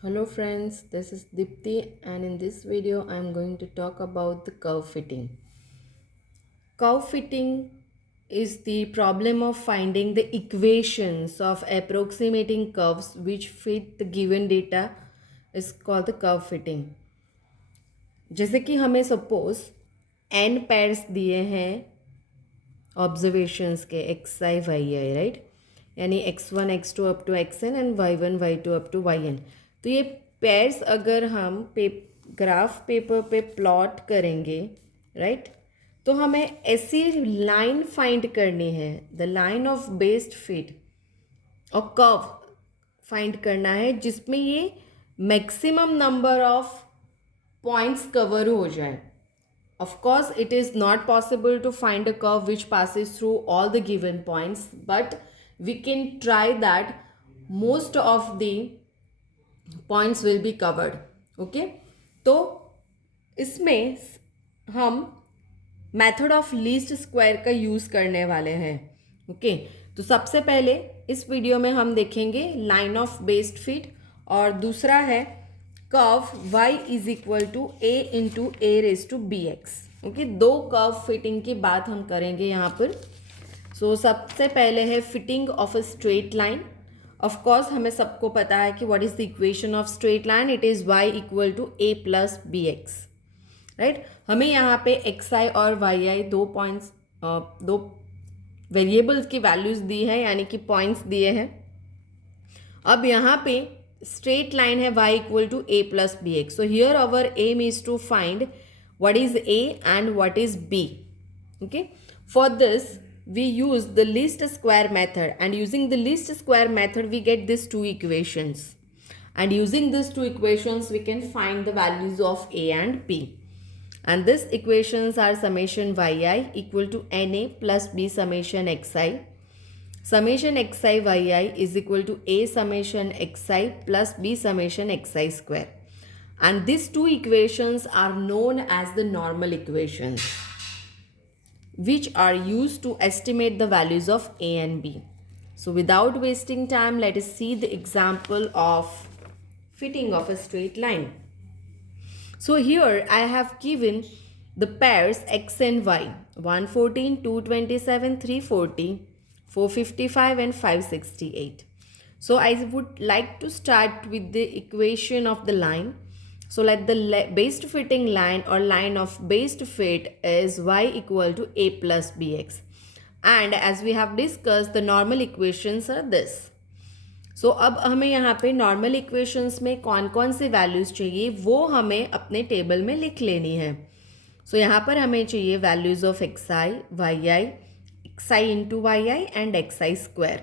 Hello friends, this is Dipti and in this video I am going to talk about the curve fitting. Curve fitting is the problem of finding the equations of approximating curves which fit the given data is called the curve fitting. जैसे कि हमें suppose n pairs दिए हैं observations के x i y i right, यानी x1 x2 up to xn and y1 y2 up to yn. तो ये pairs अगर हम ग्राफ पेपर पे प्लॉट करेंगे राइट, तो हमें ऐसी लाइन फाइंड करनी है, the line of best fit और कर्व फाइंड करना है जिसमें ये maximum number of points cover हो जाए. Of course, it is not possible to find a curve which passes through all the given points, but we can try that most of the points will be covered. Okay, तो इसमें हम method of least square का use करने वाले हैं. Okay, तो सबसे पहले इस वीडियो में हम देखेंगे लाइन ऑफ बेस्ड फिट और दूसरा है curve y is equal to a into a raise to b x. Okay, दो कर्व फिटिंग की बात हम करेंगे यहाँ पर. सो सबसे पहले है fitting of a straight line. Of course हमें सबको पता है कि what is the equation of straight line. It is y equal to a plus b x right. हमें यहाँ पे एक्स आई और वाई आई दो पॉइंट्स दो वेरिएबल्स की वैल्यूज दी है, यानी कि पॉइंट्स दिए हैं. अब यहाँ पे straight line है y equal to a plus bx. So here our aim is to find what is a and what is b. Okay, for this we use the least square method, and using the least square method we get these two equations, and using these two equations we can find the values of a and b. And these equations are summation yi equal to na plus b summation xi. Summation xi yi is equal to a summation xi plus b summation xi square. And these two equations are known as the normal equations, which are used to estimate the values of a and b. So without wasting time, let us see the example of fitting of a straight line. So here I have given the pairs x and y, 114, 227, 340, 455 and 568. So I would like to start with the equation of the line. So let the based fitting line or line of based fit is y equal to a plus bx. And as we have discussed, the normal equations are this. So अब हमें यहाँ पे normal equations में कौन कौन से values चाहिए वो हमें अपने टेबल में लिख लेनी है. सो यहाँ पर हमें चाहिए values of x i y i, xi into y i and xi square.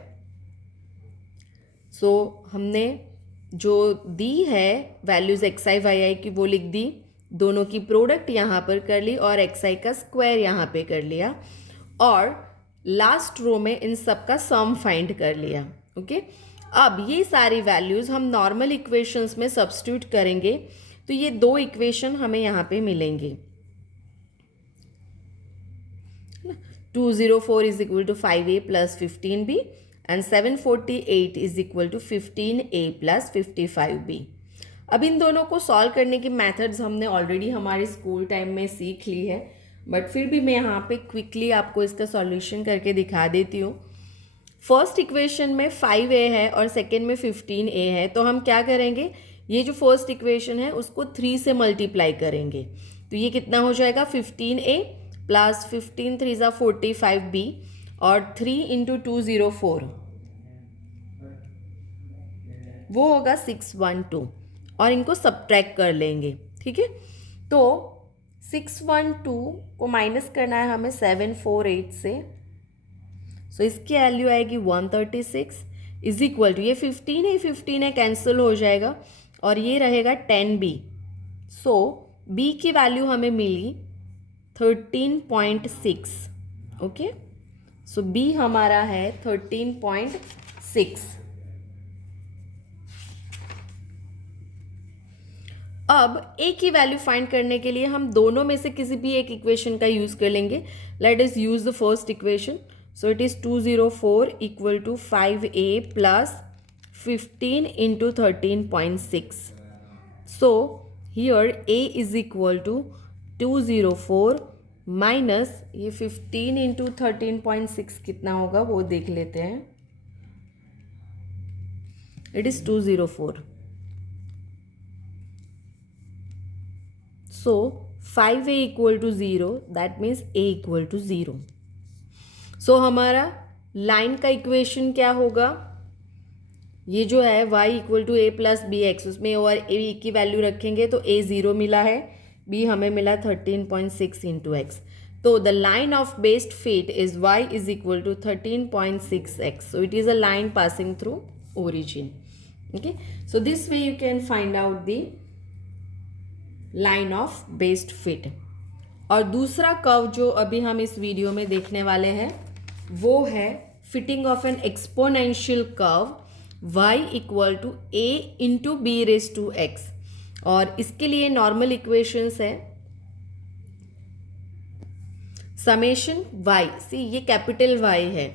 So हमने जो दी है वैल्यूज़ xi वाई आई की वो लिख दी, दोनों की प्रोडक्ट यहाँ पर कर ली और xi का स्क्वायर यहाँ पे कर लिया, और लास्ट रो में इन सब का सम फाइंड कर लिया. ओके, अब ये सारी वैल्यूज़ हम नॉर्मल इक्वेशंस में सब्स्टिट्यूट करेंगे तो ये दो इक्वेशन हमें यहाँ पे मिलेंगे. 204 is equal to 5a plus 15b and 748 is equal to 15a plus 55b. अब इन दोनों को सॉल्व करने की मेथड्स हमने ऑलरेडी हमारे स्कूल टाइम में सीख ली है, बट फिर भी मैं यहाँ पे क्विकली आपको इसका सॉल्यूशन करके दिखा देती हूँ. फर्स्ट इक्वेशन में 5a है और सेकेंड में 15a है, तो हम क्या करेंगे, ये जो फर्स्ट इक्वेशन है उसको 3 से मल्टीप्लाई करेंगे. तो ये कितना हो जाएगा, 15a प्लस 15 3 ज़ा 45b और 3 इंटू 204 वो होगा 612, और इनको सब्ट्रैक्ट कर लेंगे. ठीक है, तो 612 को माइनस करना है हमें 748 से. सो इसकी वैल्यू आएगी 136 इज इक्वल टू, ये 15 है कैंसिल हो जाएगा और ये रहेगा 10b. सो b की वैल्यू हमें मिली 13.6. ओके, सो b हमारा है 13.6. अब a की वैल्यू फाइंड करने के लिए हम दोनों में से किसी भी एक इक्वेशन का यूज़ कर लेंगे. Let us use the first equation. So it is 204 equal to 5a plus 15 into 13.6. So here a is equal to 204 minus ये 15 इंटू 13.6 कितना होगा वो देख लेते हैं. It is 204. So 5a equal to 0, that means a equal to 0. So हमारा line का equation क्या होगा, ये जो है y equal to a plus b x, उसमें और ए की वैल्यू रखेंगे तो a 0 मिला है, b हमें मिला 13.6 इंटू एक्स. तो the line of best fit is y is equal to 13.6x. So it is a line passing through origin. Okay, so this way you can find out the line of best fit. और दूसरा curve जो अभी हम इस video में देखने वाले हैं वो है fitting of an exponential curve y equal to a into b raise to x. और इसके लिए नॉर्मल इक्वेशंस है समेशन y, सी ये कैपिटल Y है,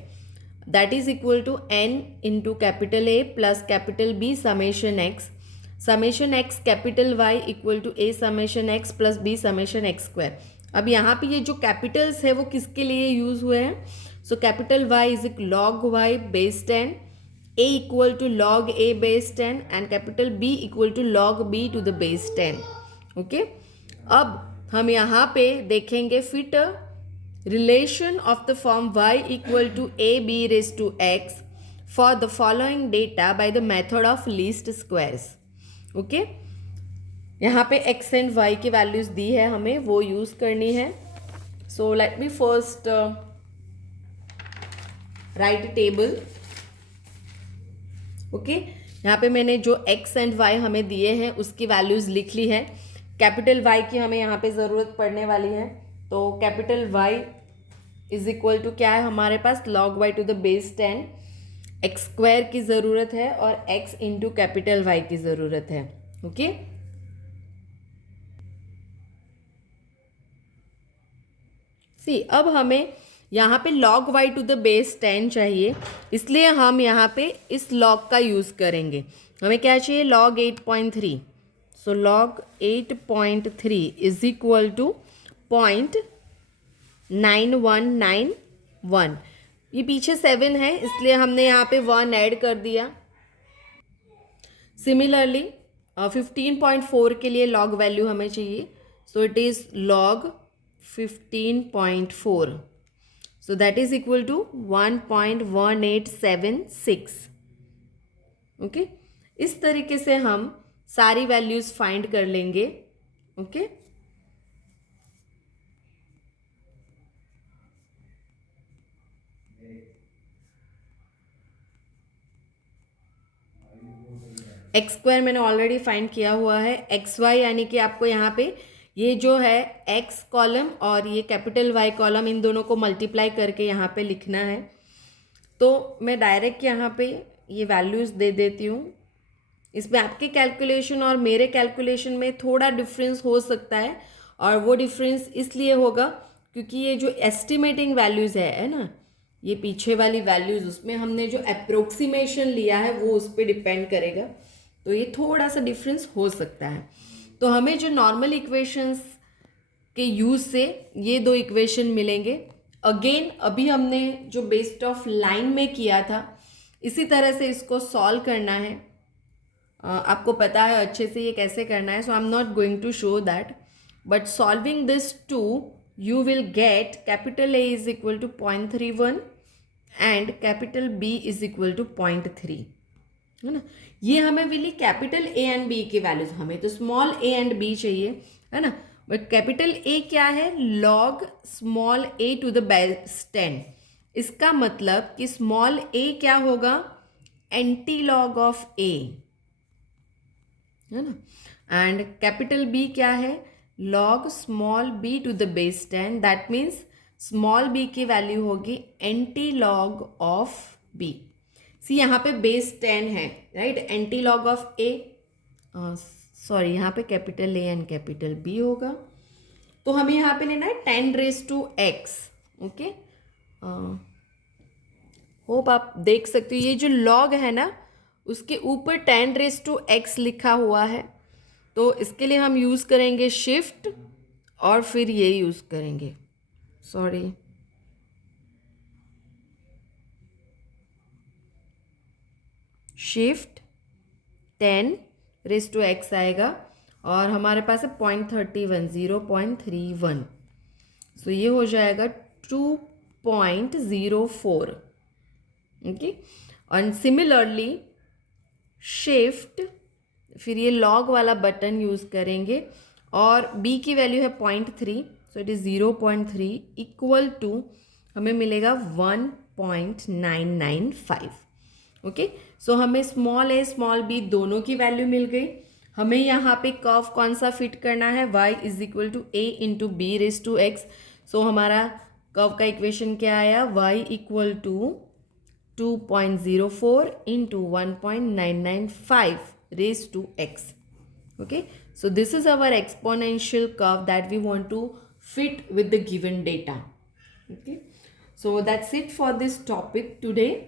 that is equal to n into capital A plus capital B summation x. Summation x capital Y equal to a summation x plus b summation x square. अब यहाँ पे ये जो Capitals है वो किसके लिए यूज हुए हैं. सो capital Y is log y base 10, a equal to log a base 10 and capital B equal to log b to the base 10. Okay, अब हम यहाँ पे देखेंगे fit relation of the form y equal to ab raised to x for the following data by the method of least squares. Okay, यहाँ पे x and y की values दी है, हमें वो यूज करनी है. So let me first right table. Okay, यहाँ पे मैंने जो x एंड y हमें दिए हैं उसकी वैल्यूज लिख ली है. कैपिटल y की हमें यहाँ पे ज़रूरत पड़ने वाली है, तो capital y is equal to क्या है हमारे पास, log y to the base 10. X square की ज़रूरत है और x इंटू कैपिटल y की ज़रूरत है. ओके, सी अब हमें यहाँ पे log y to the base 10 चाहिए, इसलिए हम यहाँ पे इस log का यूज़ करेंगे. हमें क्या चाहिए, log 8.3. So log 8.3 is equal to 0.9191. ये पीछे 7 है इसलिए हमने यहाँ पे 1 ऐड कर दिया. सिमिलरली 15.4 के लिए log वैल्यू हमें चाहिए, so it is log 15.4. So that is equal to 1.1876. Okay, इस तरीके से हम सारी वैल्यूज फाइंड कर लेंगे. ओके, एक्स स्क्वायर मैंने ऑलरेडी फाइंड किया हुआ है. एक्स वाई यानी कि आपको यहाँ पे ये जो है एक्स कॉलम और ये कैपिटल वाई कॉलम, इन दोनों को मल्टीप्लाई करके यहाँ पे लिखना है. तो मैं डायरेक्ट यहाँ पे ये वैल्यूज़ दे देती हूँ. इसमें आपके कैलकुलेशन और मेरे कैलकुलेशन में थोड़ा डिफरेंस हो सकता है, और वो डिफरेंस इसलिए होगा क्योंकि ये जो एस्टिमेटिंग वैल्यूज़ है ना, ये पीछे वाली वैल्यूज़, उसमें हमने जो अप्रोक्सीमेशन लिया है वो उस पर डिपेंड करेगा. तो ये थोड़ा सा डिफरेंस हो सकता है. तो हमें जो नॉर्मल इक्वेशंस के यूज़ से ये दो इक्वेशन मिलेंगे. अगेन अभी हमने जो बेस्ड ऑफ लाइन में किया था इसी तरह से इसको सॉल्व करना है. आपको पता है अच्छे से ये कैसे करना है, so I am not going to show that, but solving this to you will get capital A is equal to 0.31 and capital B is equal to 0.3, है ना. ये हमें मिली कैपिटल A एंड B की वैल्यूज. हमें तो small a and B चाहिए, है ना. बट कैपिटल A क्या है, log small a to the base 10. इसका मतलब कि स्मॉल a क्या होगा, एंटी लॉग ऑफ a, है ना. एंड कैपिटल B क्या है, log small b to the base 10. That means small b की वैल्यू होगी anti log of b. See यहाँ पे बेस 10 है, right. Anti log of a, sorry यहाँ पे capital a and capital b होगा. तो हमें यहाँ पे लेना है 10 raise to x. Okay, hope आप देख सकते हो. ये जो log है ना उसके ऊपर 10⁻x लिखा हुआ है, तो इसके लिए हम यूज़ करेंगे शिफ्ट और फिर ये यूज़ करेंगे, सॉरी शिफ्ट 10⁻x आएगा और हमारे पास है 0.31 0.31, सो ये हो जाएगा 2.04। ओके, और सिमिलरली शिफ्ट फिर ये लॉग वाला बटन यूज़ करेंगे और b की वैल्यू है 0.3, so it is 0.3 equal to हमें मिलेगा 1.995। ओके, सो हमें स्मॉल a स्मॉल b दोनों की वैल्यू मिल गई। हमें यहाँ पे कर्व कौन सा फिट करना है, y is equal to a into b raise to x. So हमारा कर्व का इक्वेशन क्या आया, y equal to 2.04 into 1.995 raised to x. Okay, so this is our exponential curve that we want to fit with the given data. Okay, so that's it for this topic today.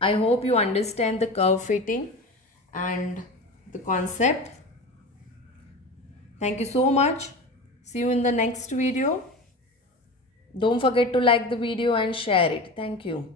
I hope you understand the curve fitting and the concept. Thank you so much. See you in the next video. Don't forget to like the video and share it. Thank you.